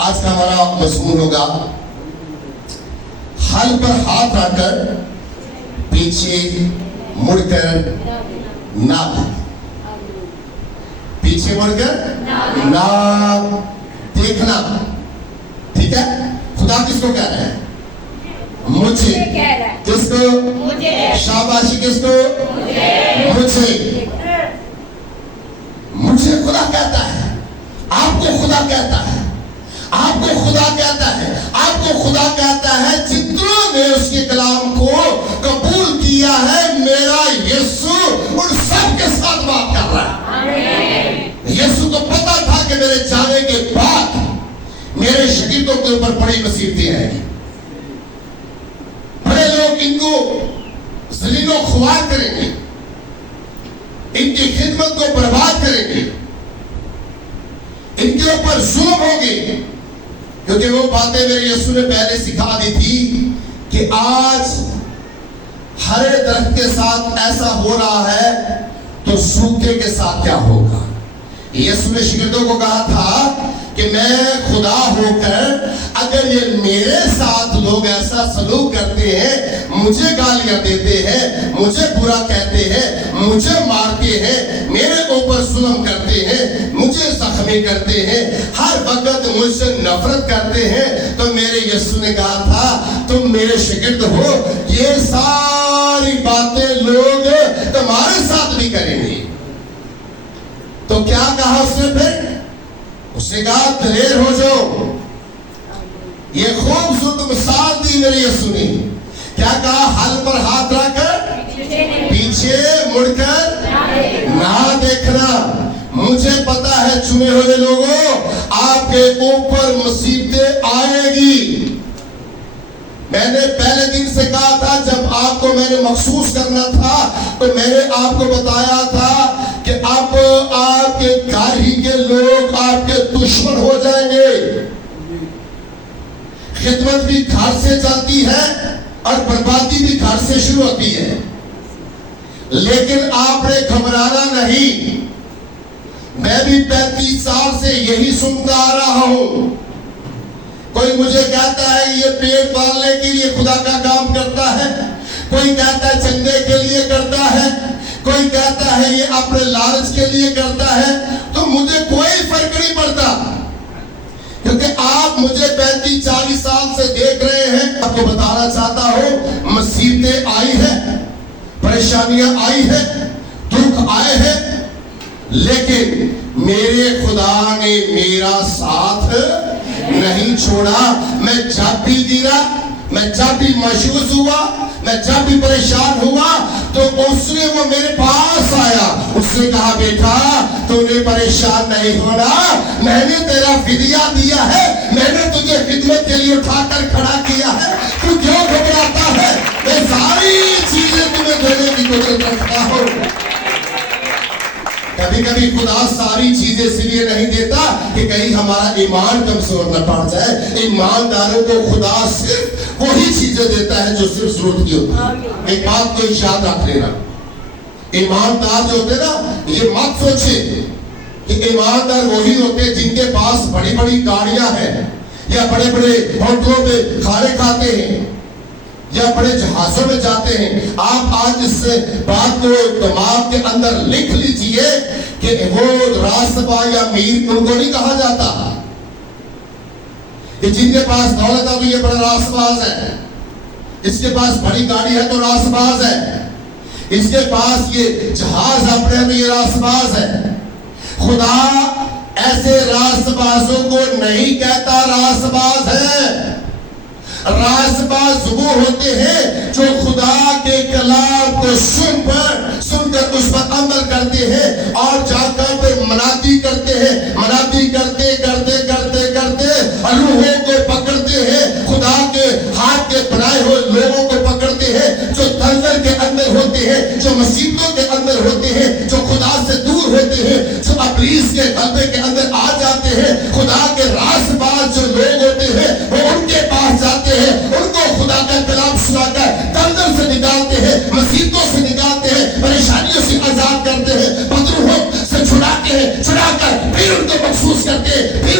آج کا ہمارا مضمون ہوگا حل پر ہاتھ رکھ کر پیچھے مڑ کر نہ پیچھے مڑ کر نہ دیکھنا. ٹھیک ہے. خدا کس کو کہہ رہا ہے؟ مجھے. کس کو؟ شاباشی. کس کو؟ مجھے. مجھے خدا کہتا ہے. آپ کو خدا کہتا ہے. آپ کو خدا کہتا ہے. آپ کو خدا کہتا ہے جتنوں نے اس کے کلام کو قبول کیا ہے میرا یسوع ان سب کے ساتھ بات کر رہا ہے. یسوع کو پتا تھا کہ میرے جانے کے بعد میرے شاگردوں کے اوپر بڑی مصیبتیں آئیں گی. بڑے لوگ ان کو ذلیل و خوار کریں گے, ان کی خدمت کو برباد کریں گے, ان کے اوپر ظلم ہوگی. کیونکہ وہ باتیں میرے یسوع نے پہلے سکھا دی تھی کہ آج ہرے درخت کے ساتھ ایسا ہو رہا ہے تو سوکھے کے ساتھ کیا ہوگا. یسوع نے شاگردوں کو کہا تھا کہ میں خدا ہو کر اگر یہ میرے ساتھ لوگ ایسا سلوک کرتے ہیں, مجھے گالیاں دیتے ہیں, مجھے برا کہتے ہیں, مجھے مارتے ہیں, میرے اوپر ظلم کرتے ہیں, مجھے زخمی کرتے ہیں, ہر وقت مجھ سے نفرت کرتے ہیں, تو میرے یسوع نے کہا تھا تم میرے شاگرد ہو, یہ ساری باتیں لوگ تمہارے ساتھ بھی کریں گے. تو کیا کہا اس نے پھر؟ اس نے کہا دلیر ہو جاؤ. یہ خوبصورت مثال دی میرے یسوع نے. کیا کہا؟ حل پر ہاتھ رکھ کر پیچھے مڑ کر نہ دیکھنا. مجھے پتا ہے چنے ہوئے لوگوں آپ کے اوپر مصیبتیں آئے گی. میں نے پہلے دن سے کہا تھا جب آپ کو میں نے مخصوص کرنا تھا تو میں نے آپ کو بتایا تھا کہ اب آپ کے گھر ہی کے لوگ آپ کے دشمن ہو جائیں گے. خدمت بھی گھر سے چلتی ہے اور بربادی بھی گھر سے شروع ہوتی ہے. لیکن آپ نے گھبرانا نہیں. میں بھی 35 سال سے یہی سنتا آ رہا ہوں. کوئی مجھے کہتا ہے یہ پیٹ پالنے کے لیے خدا کا کام کرتا ہے, کوئی کہتا ہے چندے کے لیے کرتا ہے, کوئی کہتا ہے یہ اپنے لالچ کے لیے کرتا ہے. تو مجھے کوئی فرق نہیں پڑتا, کیونکہ آپ مجھے 35-40 سال سے دیکھ رہے ہیں. آپ کو بتانا چاہتا ہوں مصیبتیں آئی ہیں, پریشانیاں آئی ہیں, دکھ آئے ہیں, لیکن میرے خدا نے میرا ساتھ نہیں چھوڑا. میں جب بھی گرا, میں جب بھی مایوس ہوا, میں جب بھی پریشان ہوا تو اس نے وہ میرے پاس آیا. اس نے کہا بیٹا تو نے پریشان نہیں ہونا, میں نے تیرا فدیہ دیا ہے, میں نے تجھے خدمت کے لیے اٹھا کر کھڑا کیا ہے, تو کیوں گھبراتا ہے؟ میں ساری چیزیں تمہیں دینے کی قدرت رکھتا ہوں. کبھی کبھی خدا ساری چیزیں اس لیے نہیں دیتا کہ کہیں ہمارا ایمان کمزور نہ پڑ جائے. ایمانداروں کو خدا صرف وہی چیزیں دیتا ہے جو صرف ضرورت کی ہوتی ہے. ایک بات کو یاد رکھ لینا, ایماندار جو ہوتے نا, یہ مت سوچے کہ ایماندار وہی ہوتے جن کے پاس بڑی بڑی گاڑیاں ہیں یا بڑے بڑے ہوٹلوں پہ کھانے کھاتے ہیں یا بڑے جہازوں میں جاتے ہیں. آپ آج اس بات کو دماغ کے اندر لکھ لیجئے کہ وہ راسبا یا میر ان کو نہیں کہا جاتا کہ جن کے پاس دولت ہے تو یہ بڑا راسباز ہے, اس کے پاس بڑی گاڑی ہے تو راسباز ہے, اس کے پاس یہ جہاز اپنے میں یہ راسباز ہے. خدا ایسے راسبازوں کو نہیں کہتا راسباز ہے. راسباز وہ ہوتے ہیں جو خدا کے کلام کو سن کر اس پر عمل کرتے ہیں اور جا کر پھر منادی کرتے ہیں. منادی کرتے کرتے کرتے کرتے روحوں کو پکڑتے ہیں, خدا کے ہاتھ کے بنائے ہوئے لوگوں کو پکڑتے ہیں جو دلدل کے اندر ہوتے ہیں, جو مصیبتوں کے اندر ہوتے ہیں, جو خدا سے دور ہوتے ہیں, جو ابلیس کے غلبے کے اندر آ جاتے ہیں. خدا کے راسباز جو لوگ ہوتے ہیں وہ ان کے پاس جاتے ہیں, ان کو خدا کا کلام سنا کر دلدل سے نکالتے ہیں, مصیبتوں سے نکالتے ہیں, پریشانیوں سے آزاد کرتے ہیں, بدروحوں سے چھڑاتے ہیں, چھڑا کر پھر ان کو مخصوص کرتے ہیں, پھر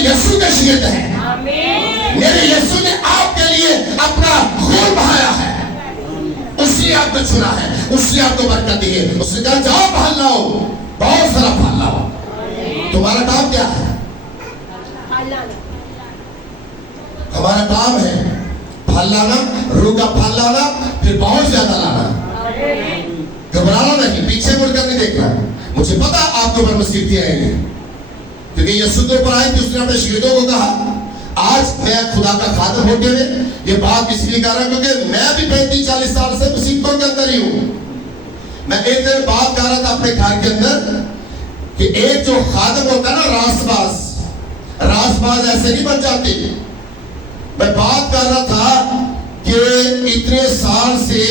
یسوع کے شاگرد ہیں. میرے یسوع نے آپ کے لیے اپنا خون بہایا ہے. اس نے آپ کو چنا ہے, اس نے آپ کو برکت دی ہے. اس نے کہا جاؤ پھل لاؤ, بہت سارا پھل لاؤ. تمہارا کام کیا ہے؟ ہمارا کام ہے پھل لانا, روح کا پھل لانا, پھر بہت زیادہ لانا. گھبرانا نہیں, پیچھے مڑ کر نہیں دیکھنا. مجھے پتا آپ کے اوپر مصیبتیں آئیں گی, کیونکہ یسوع کے اوپر آئی تھی. اس نے اپنے شاگردوں کو کہا, آج میں خدا کا خادم ہوتے ہوئے یہ بات اس لیے کر رہا ہوں کیونکہ میں بھی 35-40 سال سے مصیبتوں کے اندر ہی ہوں. میں ایک دن بات کر رہا تھا اپنے گھر کے اندر کہ ایک جو خادم ہوتا ہے نا, راست باز ایسے نہیں بن جاتے. میں بات کر رہا تھا کہ اتنے سال سے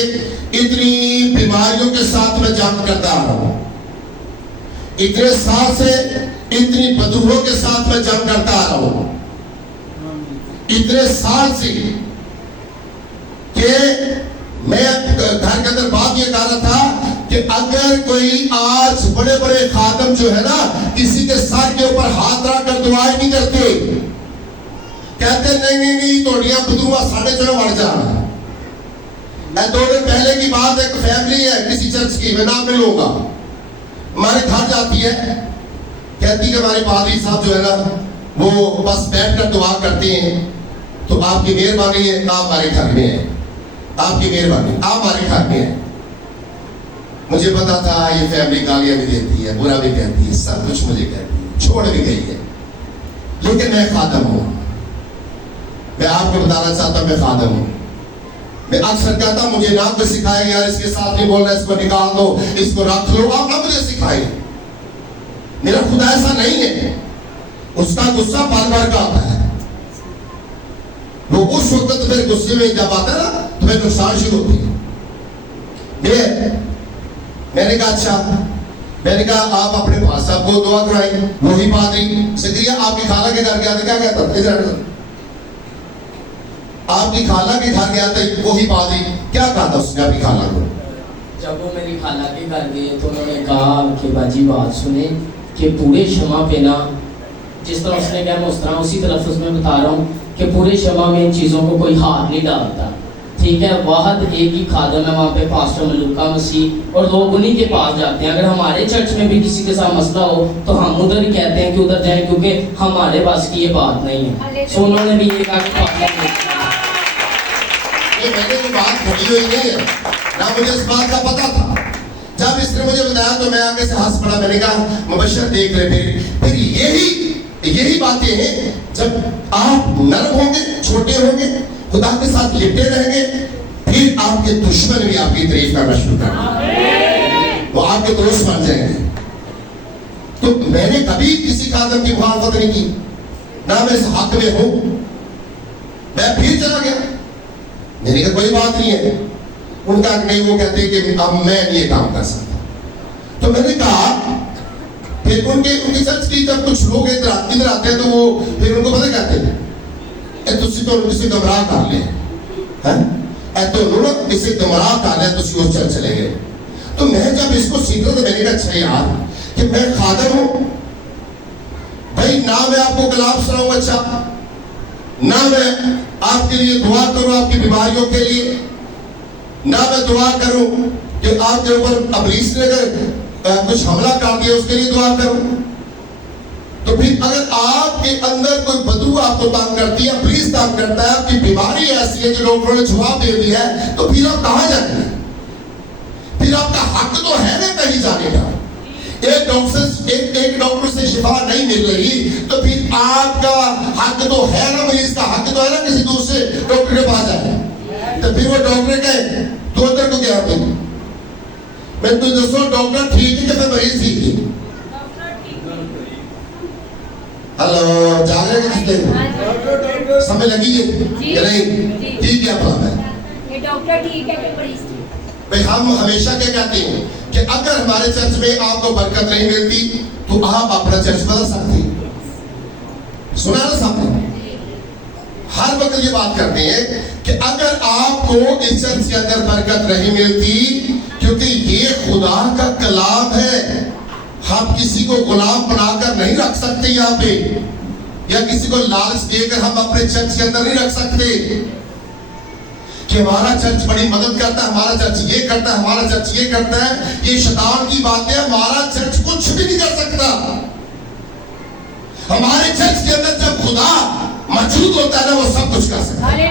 اتنی بیماریوں کے ساتھ میں جنگ کرتا آ رہا ہوں, اتنے سال سے اتنی بدبوؤں کے ساتھ میں جنگ کرتا آ رہا ہوں, اتنے سال سے کہ میں گھر کے اندر بات یہ کر رہا تھا کہ اگر کوئی آج بڑے بڑے خادم جو ہے نا کسی کے سر کے اوپر ہاتھ رکھ کر دعائیں نہیں کرتے, کہتے نہیں توڑیاں بدوا ساڑھے چڑھ بڑھ جا. میں 2 دن پہلے کی بات, ایک فیملی ہے کسی چرچ کی, میں نام نہیں لوں گا, ہمارے گھر جاتی ہے, کہتی کہ ہمارے پادری صاحب جو ہے نا وہ بس بیٹھ کر دعا کرتے ہیں, تو آپ کی مہربانی ہے آپ ہمارے گھر میں ہیں, آپ کی مہربانی آپ ہمارے گھر میں ہیں. مجھے پتا تھا یہ فیملی گالیاں بھی دیتی ہے, برا بھی کہتی ہے, سب کچھ مجھے کہتی ہے, چھوڑ بھی گئی ہے, لیکن میں خادم ہوں. میں آپ کو بتانا چاہتا ہوں میں خادم ہوں. میں اکثر کہتا ہوں مجھے نہ کوئی سکھائے یار اس کے ساتھ نہیں بولنا, اس کو نکال دو, اس کو رکھ لو, آپ نہ مجھے سکھائے. میرا خدا ایسا نہیں ہے, اس کا غصہ بار بار کا آتا ہے. وہ اس وقت میرے غصے میں جب آتا ہے نا تو میرے نقصان شروع ہوتی ہے. میں نے کہا اچھا, میں نے کہا آپ اپنے پاس صاحب کو دعا کرائیں. وہی پادری زکریا آپ کی خالہ کے گھر گیا تھا, کیا کہتا تھا ادھر, آپ کی خالہ کے گھر گیا تھا, وہی پادری کیا کہا تھا اس نے آپ کی خالہ کو؟ جب وہ میری خالہ کے گھر گئے تو انہوں نے کہا کہ باجی بات سنیں کہ پورے شمع پہ نا, جس طرح اس نے کہا میں اس طرح اسی تلفظ میں بتا رہا ہوں کہ پورے شمع میں ان چیزوں کو کوئی ہاتھ نہیں ڈالتا. ٹھیک ہے, واحد ایک ہی خادم ہے وہاں پہ, پاسٹر ملوکا مسیح, اور لوگ انہی کے پاس جاتے ہیں. اگر ہمارے چرچ میں بھی کسی کے ساتھ مسئلہ ہو تو ہم ادھر ہی کہتے ہیں کہ ادھر جائیں, کیونکہ ہمارے پاس کی یہ بات نہیں ہے. سو انہوں نے بھی یہ کہا کہ میں نے یہ بات گھڑی ہوئی نہیں ہے, نہ مجھے اس بات کا پتا تھا. جب اس نے مجھے بتایا تو میں آگے سے ہنس پڑا. میں نے کہا مبشر دیکھ رہے, پھر یہی باتیں ہیں جب آپ نرم ہوں گے, چھوٹے ہوں گے, خدا کے ساتھ لپٹے رہیں گے, پھر آپ کے دشمن بھی آپ کی تعریف کرنا شروع کر دیں گے, وہ آپ کے دوست بن جائیں گے. تو میں نے کبھی کسی خادم کی مخالفت نہیں کی, نہ میں اس حق میں ہوں. میں پھر چلا گیا, میں نے کہا کوئی بات نہیں ہے. ان کا نہیں, وہ کہتے کہ اب میں یہ کام کر سکتا. تو میں نے کہا پھر ان کے چرچ کی جب کچھ لوگ ادھر آتے ہیں تو وہ پھر ان کو پتہ کہتے ہیں تسی تو کسی گمراہ کر لیں, تو انہوں نے اسے گمراہ کر لیا, تسی اس چرچ چلے گئے. تو میں جب اس کو سیکھا تو میں نے کہا اچھا یار کہ میں خادم ہوں بھائی, نہ میں آپ کو کلام سناؤں اچھا, نہ میں آپ کے لیے دعا کروں آپ کی بیماریوں کے لیے, نہ میں دعا کروں کہ آپ کے اوپر ابلیس نے کچھ حملہ کر دیا اس کے لیے دعا کروں. تو پھر اگر آپ کے اندر کوئی بدو آپ کو تنگ کرتی ہے, ابلیس تنگ کرتا ہے, آپ کی بیماری ایسی ہے جو ڈاکٹروں نے جواب دے دیا ہے, تو پھر آپ کہاں جائیں گے؟ پھر آپ کا حق تو ہے نا کہیں جانے کا. ایک ڈاکٹر سے شفا نہیں مل رہی تو پھر آپ کا حق تو ہے نا, مریض کا حق تو ہے نا کسی دوسرے ڈاکٹر کے پاس جائے. تو پھر وہ ڈاکٹر کہے تو ادھر کو کیا ہوتا ہے, میں تو دوستوں ڈاکٹر ٹھیک ہے کہ پھر مریض ٹھیک ہے. ہلو, جا رہے ہیں کسی سمجھ لگی ہے کہ نہیں؟ ٹھیک ہے اپنا میں ڈاکٹر ٹھیک ہے کہ مریض ٹھیک. بھئی ہم ہمیشہ کیا کہتے ہیں کہ اگر ہمارے چرچ میں آپ کو برکت نہیں ملتی تو آپ اپنا چرچ بدل سکتے ہیں. سنا نا سامنے, ہر وقت یہ بات کرتے ہیں کہ اگر آپ کو اس چرچ کے اندر برکت نہیں ملتی, کیونکہ یہ خدا کا کلام ہے, ہم کسی کو غلام بنا کر نہیں رکھ سکتے یہاں پہ. یا کسی کو لالچ دے کر ہم اپنے چرچ کے اندر نہیں رکھ سکتے کہ ہمارا چرچ بڑی مدد کرتا ہے, ہمارا چرچ یہ کرتا ہے, ہمارا چرچ یہ کرتا ہے. یہ شیطان کی باتیں. ہمارا چرچ کچھ بھی نہیں کر سکتا. ہمارے چرچ کے اندر جب خدا موجود ہوتا ہے نا, وہ سب کچھ کر سکتا ہے.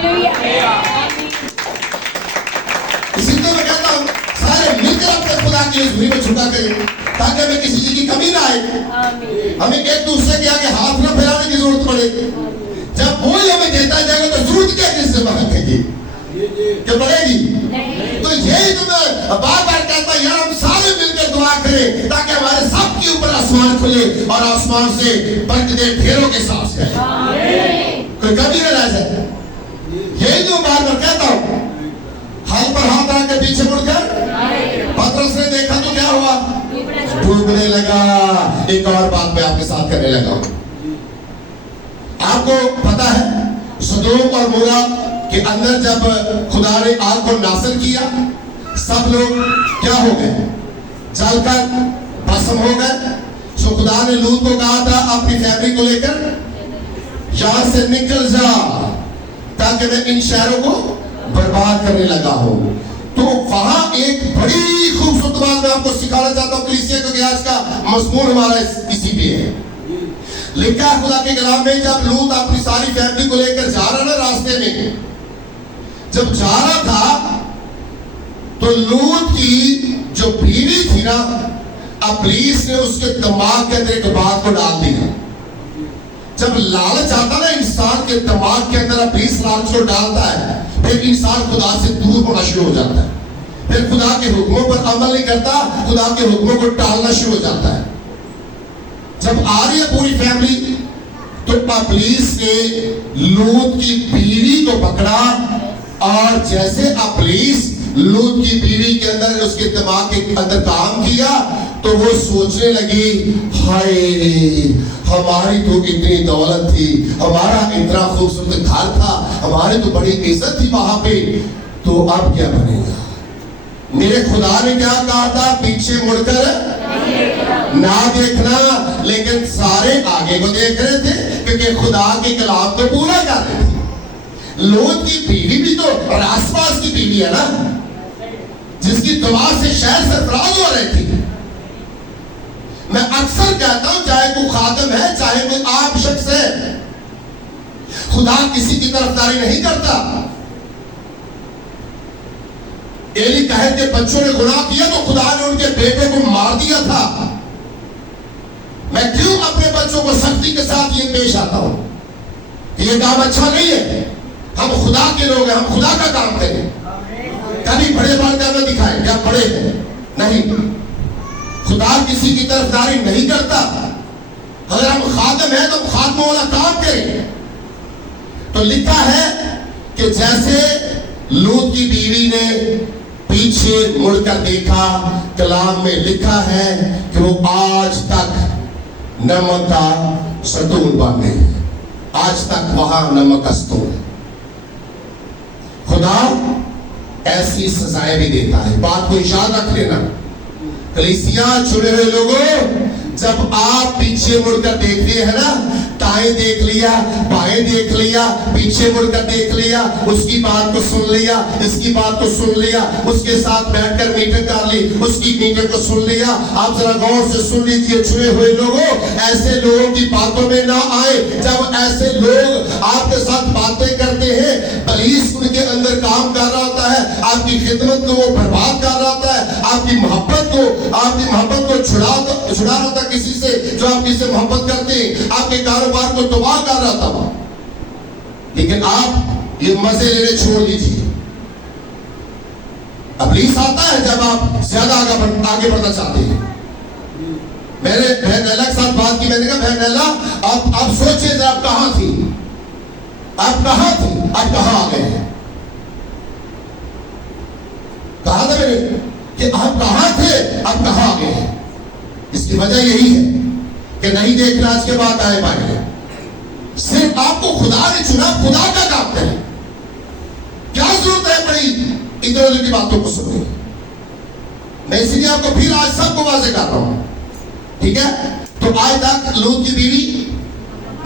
اسی طرح میں کہتا ہوں سارے مل کر اپنے خدا کی اس بھیڑ میں چھٹا کریں تاکہ ہمیں کسی چیز کی کمی نہ آئے. ہمیں ایک دوسرے کے آگے ہاتھ نہ پھیلانے کی ضرورت پڑے. جب وہی ہمیں دیتا جائے گا تو ضرورت کیا کس سے مانگے گی کہ پڑے گی. تو یہی تو میں بار بار کہتا ہوں, یار ہم سارے مل کر دعا کریں تاکہ ہمارے سب کے اوپر آسمان کھلے اور آسمان سے برکتیں ڈھیروں کے ساتھ جائے, کوئی کمی نہ رہ جائے. یہی جو بار بار کہتا ہوں. ہاتھ پر ہاتھ رکھ کے پیچھے مڑ کر پترس نے دیکھا تو کیا ہوا, ڈوبنے لگا. ایک اور بات میں آپ کے ساتھ کرنے لگا ہوں. آپ کو پتا ہے سدوم اور عمورہ کے اندر جب خدا نے آگ کو نازل کیا, سب لوگ کیا ہو گئے, جل کر بھسم ہو گئے. سو خدا نے لوط کو کہا تھا اپنی فیملی کو لے کر یہاں سے نکل جا تاکہ میں ان شہروں کو برباد کرنے لگا ہوں. تو وہاں ایک بڑی خوبصورت بات میں آپ کو سکھانا چاہتا ہوں کلیسیا کو, کہ آج کا مضمون ہمارا اسی پہ ہے. لکھا ہے خدا کے کلام میں, جب لوط اپنی ساری فیملی کو لے کر جا رہا نا راستے میں, جب جا رہا تھا تو لوط کی جو بیوی تھی نا, ابلیس نے اس کے دماغ کے اندر ایک بات کو ڈال دیا. جب لالچ آتا نا انسان کے دماغ کے اندر, ابلیس لالچ کو ڈالتا ہے, پھر انسان خدا سے دور ہونا شروع ہو جاتا ہے. پھر خدا کے حکموں پر عمل نہیں کرتا, خدا کے حکموں کو ٹالنا شروع ہو جاتا ہے. جب آ رہی ہے پوری فیملی تو ابلیس نے لوط کی بیوی کو پکڑا, اور جیسے ابلیس لوط کی بیوی کے اندر اس کے دماغ کے اندر کام کیا تو وہ سوچنے لگی, ہائے ہماری تو اتنی دولت تھی, ہمارا اتنا خوبصورت گھر تھا, ہماری تو بڑی عزت تھی وہاں پہ, تو اب کیا بنے گا. میرے خدا نے کیا کہا تھا, پیچھے مڑ کر نہ دیکھنا, لیکن سارے آگے کو دیکھ رہے تھے کیونکہ خدا کے کلام کو پورا کر رہے تھے. لوط کی بیوی بھی تو اور آس پاس کی بیوی ہے نا, جس کی دعا سے شہر سرفراز ہو رہی تھی. میں اکثر کہتا ہوں چاہے کوئی خادم ہے چاہے کوئی عام شخص ہے, خدا کسی کی طرفداری نہیں کرتا. ایلی کہت کے بچوں نے گناہ کیا تو خدا نے ان کے بیٹے کو مار دیا تھا. میں کیوں اپنے بچوں کو سختی کے ساتھ یہ پیش آتا ہوں کہ یہ کام اچھا نہیں ہے. ہم خدا کے لوگ ہیں, ہم خدا کا کام کریں. کبھی بڑے بڑھ کر نہ دکھائیں کہ آپ بڑے ہیں, نہیں. خدا کسی کی طرفداری نہیں کرتا. اگر ہم خادم ہیں تو ہم خادموں والا کام کریں. تو لکھا ہے کہ جیسے لوط کی بیوی نے پیچھے مڑ کر دیکھا, کلام میں لکھا ہے کہ وہ آج تک نمک کا ستون بنے, آج تک وہاں نمک کا ستون ہے. خدا ایسی سزائیں بھی دیتا ہے. بات کو یاد رکھ لینا. کلیسیا چنے ہوئے لوگوں, جب آپ پیچھے مڑ کر دیکھ رہے ہیں نا, دائیں دیکھ لیا, بائیں دیکھ لیا, پیچھے مڑ کر دیکھ لیا, اس کی بات کو سن لیا, اس کی بات کو سن لیا, اس کے ساتھ بیٹھ کر میٹنگ کر لی, اس کی میٹنگ کو سن لیا. آپ ذرا غور سے سن لیجیے چنے ہوئے لوگوں, ایسے لوگوں کی باتوں میں نہ آئے. جب ایسے لوگ آپ کے ساتھ باتیں کرتے ہیں, ابلیس ان کے اندر کام کر رہا ہوتا ہے, آپ کی خدمت کو وہ برباد کر رہا ہوتا ہے, آپ کی محبت کو چھڑا رہا ہوتا ہے کسی سے جو آپ کسی سے محبت کرتے ہیں, آپ کے کاروبار کو تباہ کر رہا تھا. لیکن آپ یہ مزے لینے چھوڑ دیجیے. ابلیس آتا ہے جب آپ زیادہ آگے بڑھنا چاہتے ہیں. میں نے بہن نیلا کے ساتھ بات کی, میں نے کہا بہن نیلا آپ سوچیں کہ آپ کہاں تھی, آپ کہاں تھی, آپ کہاں آ گئے ہیں. کہا تھا میں نے کہ آپ کہاں تھے, آپ کہاں آ گئے ہیں. اس کی وجہ یہی ہے کہ نہیں دیکھنا آج کے بعد آئے بائیں. صرف آپ کو خدا نے چنا, خدا کا کام کریں. کیا ضرورت ہے بڑی ادھر ادھر کی باتوں کو سننے. میں اسی لیے آپ کو پھر آج سب کو واضح کر رہا ہوں, ٹھیک ہے. تو آج تک لوط کی بیوی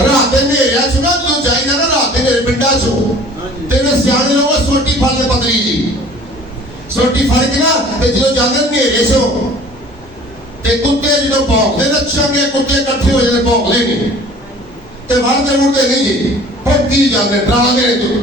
ਰਾਤ ਦੇ ਹਨੇਰਿਆਂ ਚ ਨਾ ਜਦੋਂ ਜਾਈਦਾ ਨਾ ਰਾਤ ਦੇ ਹਨੇਰੇ ਪਿੰਡਾਂ ਚੋਂ ਤੇ ਨੇ ਸਿਆਣੇ ਲੋਕ ਸੋਟੀ ਫੜ ਲੈ ਪਤਲੀ ਜੀ, ਸੋਟੀ ਫੜ ਕੇ ਨਾ ਤੇ ਜਦੋਂ ਜਾਂਦੇ ਹਨੇਰੇ ਚੋਂ ਤੇ ਕੁੱਤੇ ਜਦੋਂ ਭੌਂਕਦੇ ਨਾ ਚੰਗੇ ਕੁੱਤੇ ਇਕੱਠੇ ਹੋ ਜਾਂਦੇ, ਭੌਂਕਦੇ ਨਹੀਂ ਤੇ ਵੜਦੇ ਮੁੜਦੇ ਨਹੀਂ ਜੀ, ਭੌਂਕੀ ਜਾਂਦੇ, ਡਰਾਉਂਦੇ ਨੇ ਤੂੰ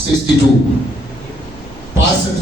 62